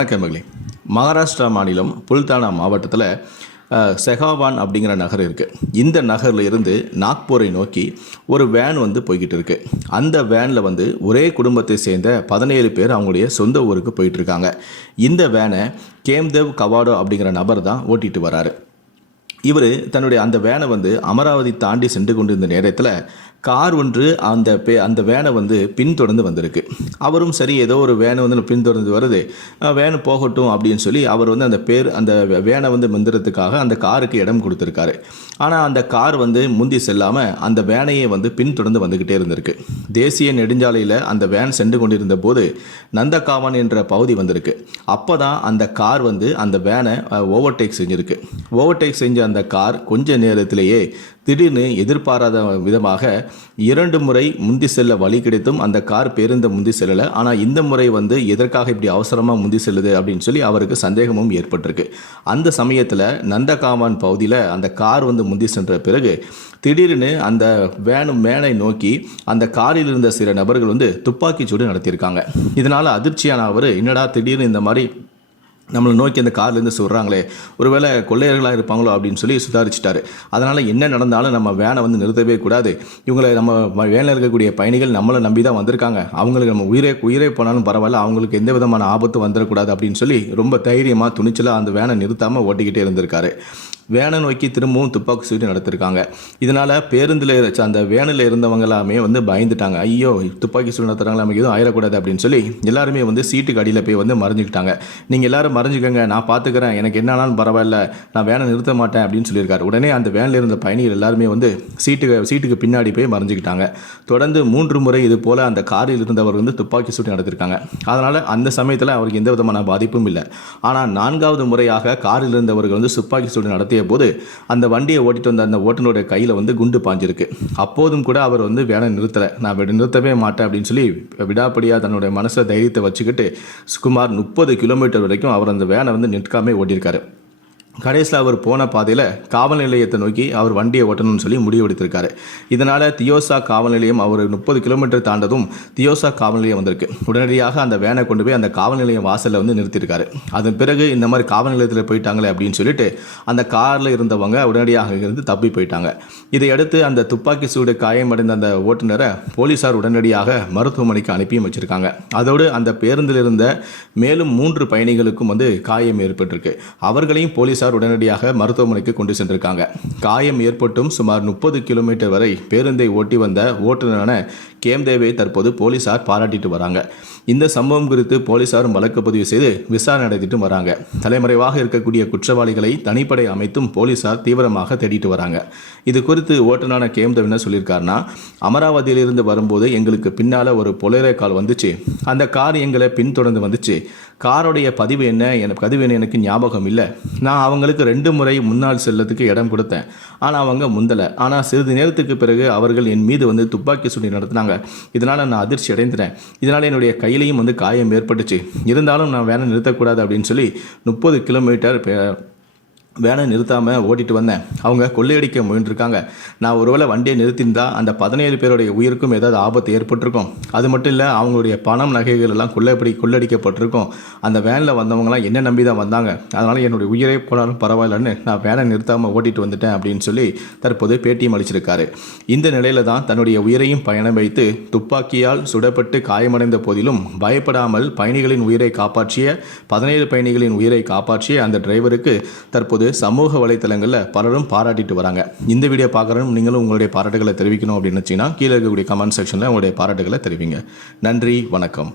வணக்கம் மகளே. மகாராஷ்டிரா மாநிலம் புல்தானா மாவட்டத்தில் செகாவான் அப்படிங்கிற நகர் இருக்குது இந்த நகரில் இருந்து நாக்பூரை நோக்கி ஒரு வேன் வந்து போய்கிட்டு இருக்கு. அந்த வேனில் வந்து ஒரே குடும்பத்தை சேர்ந்த பதினேழு பேர் அவங்களுடைய சொந்த ஊருக்கு போயிட்டுருக்காங்க இந்த வேனை கேம்தேவ் கவாடோ அப்படிங்கிற நபர் தான் ஓட்டிகிட்டு வராரு. இவர் தன்னுடைய அந்த வேனை வந்து அமராவதி தாண்டி சென்று கொண்டிருந்த நேரத்தில் கார் ஒன்று அந்த பே அந்த வேனை வந்து பின்தொடர்ந்து வந்திருக்கு. அவரும் சரி ஏதோ ஒரு வேனை வந்து பின்தொடர்ந்து வருது. வேனு போகட்டும் அப்படின்னு சொல்லி அவர் வந்து அந்த பேர் அந்த வேனை வந்து முந்துறதுக்காக அந்த காருக்கு இடம் கொடுத்துருக்காரு. ஆனால் அந்த கார் வந்து முந்தி செல்லாமல் அந்த வேனையே வந்து பின்தொடர்ந்து வந்துக்கிட்டே இருந்திருக்கு. தேசிய நெடுஞ்சாலையில் அந்த வேன் சென்று கொண்டிருந்த போது நந்தகாவன் என்ற பகுதி வந்திருக்கு. அப்போ தான் அந்த கார் வந்து அந்த வேனை ஓவர்டேக் செஞ்சிருக்கு. ஓவர்டேக் செஞ்ச அந்த கார் கொஞ்ச நேரத்திலேயே திடீர்னு எதிர்பாராத விதமாக இரண்டு முறை முந்தி செல்ல வழி கிடைத்தும் அந்த கார் பேருந்து முந்தி செல்லலை. ஆனால் இந்த முறை வந்து எதற்காக இப்படி அவசரமாக முந்தி செல்லுது அப்படின்னு சொல்லி அவருக்கு சந்தேகமும் ஏற்பட்டிருக்கு. அந்த சமயத்தில் நந்தகாமான் பகுதியில் அந்த கார் வந்து முந்தி சென்ற பிறகு திடீர்னு அந்த வேனும் மேனை நோக்கி அந்த காரில் இருந்த சில நபர்கள் வந்து துப்பாக்கிச்சூடு நடத்தியிருக்காங்க. இதனால் அதிர்ச்சியான அவர் என்னடா திடீர்னு இந்த மாதிரி நம்மளை நோக்கி அந்த கார்லேருந்து சொல்கிறாங்களே ஒருவேளை கொள்ளையர்களாக இருப்பாங்களோ அப்படின்னு சொல்லி சுதாரிச்சிட்டாரு. அதனால் என்ன நடந்தாலும் நம்ம வேனை வந்து நிறுத்தவே கூடாது. இவங்களை நம்ம வ- வேனில் இருக்கக்கூடிய பயணிகள் நம்மளை நம்பி தான் வந்திருக்காங்க. அவங்களுக்கு நம்ம உயிரே உயிரே போனாலும் பரவாயில்ல அவங்களுக்கு எந்த விதமான ஆபத்து வந்துடக்கூடாது அப்படின்னு சொல்லி ரொம்ப தைரியமாக துணிச்சலாக அந்த வேனை நிறுத்தாமல் ஓட்டிக்கிட்டே இருந்திருக்காரு. வேனை நோக்கி திரும்பவும் துப்பாக்கி சூடு நடத்திருக்காங்க. இதனால் பேருந்தில் அந்த வேனில் இருந்தவங்க எல்லாமே வந்து பயந்துட்டாங்க. ஐயோ துப்பாக்கி சூடு நடத்துகிறாங்களா நமக்கு எதுவும் ஆயிடக்கூடாது அப்படின்னு சொல்லி எல்லாருமே வந்து சீட்டுக்கு அடியில் போய் வந்து மறைஞ்சிக்கிட்டாங்க. நீங்கள் எல்லாரும் மறைஞ்சிக்கங்க நான் பார்த்துக்கிறேன் எனக்கு என்ன ஆனாலும் பரவாயில்ல நான் வேனை நிறுத்த மாட்டேன் அப்படின்னு சொல்லியிருக்காரு. உடனே அந்த வேனில் இருந்த பயணிகள் எல்லாருமே வந்து சீட்டுக்கு சீட்டுக்கு பின்னாடி போய் மறைஞ்சிக்கிட்டாங்க. தொடர்ந்து மூன்று முறை இது போல் அந்த காரில் இருந்தவர் வந்து துப்பாக்கி சூட்டு நடத்திருக்காங்க. அதனால் அந்த சமயத்தில் அவருக்கு எந்த விதமான பாதிப்பும் இல்லை. ஆனால் நான்காவது முறையாக காரில் இருந்தவர்கள் வந்து துப்பாக்கி சூடு நடத்திய போது அந்த வண்டியை ஓட்டிட்டு வந்த அந்த ஓட்டுநருடைய கையில் வந்து குண்டு பாஞ்சிருக்கு. அப்போதும் கூட அவர் வந்து வேலை நிறுத்தலை. நான் விட- நிறுத்தவே மாட்டேன் அப்படின்னு சொல்லி விடாப்படியாக தன்னுடைய மனசில் தைரியத்தை வச்சுக்கிட்டு சுமார் முப்பது கிலோமீட்டர் வரைக்கும் அவர் அந்த வேனை வந்து நிற்காமே ஓட்டியிருக்காரு கடைசியில் அவர் போன பாதையில் காவல் நிலையத்தை நோக்கி அவர் வண்டியை ஓட்டணும்னு சொல்லி முடிவெடுத்திருக்காரு. இதனால் தியோசா காவல் நிலையம் அவர் முப்பது கிலோமீட்டர் தாண்டதும் தியோசா காவல் நிலையம் வந்திருக்கு. உடனடியாக அந்த வேனை கொண்டு போய் அந்த காவல் நிலையம் வாசலில் வந்து நிறுத்தியிருக்காரு. அதன் பிறகு இந்த மாதிரி காவல் நிலையத்தில் போயிட்டாங்களே அப்படின்னு சொல்லிட்டு அந்த காரில் இருந்தவங்க உடனடியாக இருந்து தப்பி போயிட்டாங்க. இதையடுத்து அந்த துப்பாக்கி சூடு காயமடைந்த அந்த ஓட்டுநரை போலீசார் உடனடியாக மருத்துவமனைக்கு அனுப்பியும் வச்சிருக்காங்க. அதோடு அந்த பேருந்தில் இருந்த மேலும் மூன்று பயணிகளுக்கும் வந்து காயம் ஏற்பட்டிருக்கு. அவர்களையும் போலீஸார் போலீசார் உடனடியாக மருத்துவமனைக்கு கொண்டு சென்றிருக்காங்க. காயம் ஏற்பட்டும் சுமார் முப்பது கிலோமீட்டர் வரை பேருந்தை ஓட்டி வந்த ஓட்டுநரான கேம்தேவை தற்போது போலீசார் பாராட்டிட்டு வராங்க. இந்த சம்பவம் குறித்து போலீசாரும் வழக்கு பதிவு செய்து விசாரணை நடத்திட்டு வராங்க. தலைமறைவாக இருக்கக்கூடிய குற்றவாளிகளை தனிப்படை அமைத்தும் போலீசார் தீவிரமாக தேடிட்டு வராங்க. இது குறித்து ஓட்டுநரான கேம்தேவ் என்ன சொல்லியிருக்காருன்னா அமராவதியிலிருந்து வரும்போது எங்களுக்கு பின்னால் ஒரு பொலேரோ கால் வந்துச்சு. அந்த கார் எங்களை பின்தொடர்ந்து வந்துச்சு. காரோடைய பதிவு என்ன? எனக்கு பதிவு என்ன எனக்கு ஞாபகம் இல்லை. நான் அவங்களுக்கு ரெண்டு முறை முன்னால் செல்லத்துக்கு இடம் கொடுத்தேன். ஆனால் அவங்க முந்தலை. ஆனால் சிறிது நேரத்துக்கு பிறகு அவர்கள் என் மீது வந்து துப்பாக்கி சூடி நடத்தினாங்க. இதனால் நான் அதிர்ச்சி அடைந்துட்டேன். இதனால் என்னுடைய கையிலையும் வந்து காயம் ஏற்பட்டுச்சு. இருந்தாலும் நான் வேலை நிறுத்தக்கூடாது அப்படின்னு சொல்லி முப்பது கிலோமீட்டர் பே- வேனை நிறுத்தாமல் ஓட்டிட்டு வந்தேன். அவங்க கொள்ளையடிக்க முயன்றிருக்காங்க. நான் ஒருவேளை வண்டியை நிறுத்திருந்தால் அந்த பதினேழு பேருடைய உயிருக்கும் ஏதாவது ஆபத்து ஏற்பட்டிருக்கும். அது மட்டும் இல்லை அவங்களுடைய பணம் நகைகள் எல்லாம் கொள்ளைப்படி கொள்ளடிக்கப்பட்டிருக்கும் அந்த வேனில் வந்தவங்களாம் என்ன நம்பி தான் வந்தாங்க. அதனால் என்னுடைய உயிரை போனாலும் பரவாயில்லன்னு நான் வேனை நிறுத்தாமல் ஓட்டிட்டு வந்துட்டேன் அப்படின்னு சொல்லி தற்போது பேட்டியம் அளிச்சிருக்காரு. இந்த நிலையில தான் தன்னுடைய உயிரையும் பயணம் வைத்து துப்பாக்கியால் சுடப்பட்டு காயமடைந்த போதிலும் பயப்படாமல் பயணிகளின் உயிரை காப்பாற்றிய பதினேழு பயணிகளின் உயிரை காப்பாற்றிய அந்த டிரைவருக்கு தற்போது சமூக வலைத்தளங்களில் பலரும் பாராட்டிட்டு வராங்க. இந்த வீடியோ பார்க்குறோம் நீங்களும் உங்களுடைய பாராட்டுகளை தெரிவிக்கணும் அப்படின்னு வச்சிங்கன்னா கீழே இருக்கக்கூடிய கமெண்ட் செக்ஷனில் உங்களுடைய பாராட்டுகளை தெரிவிங்க. நன்றி வணக்கம்.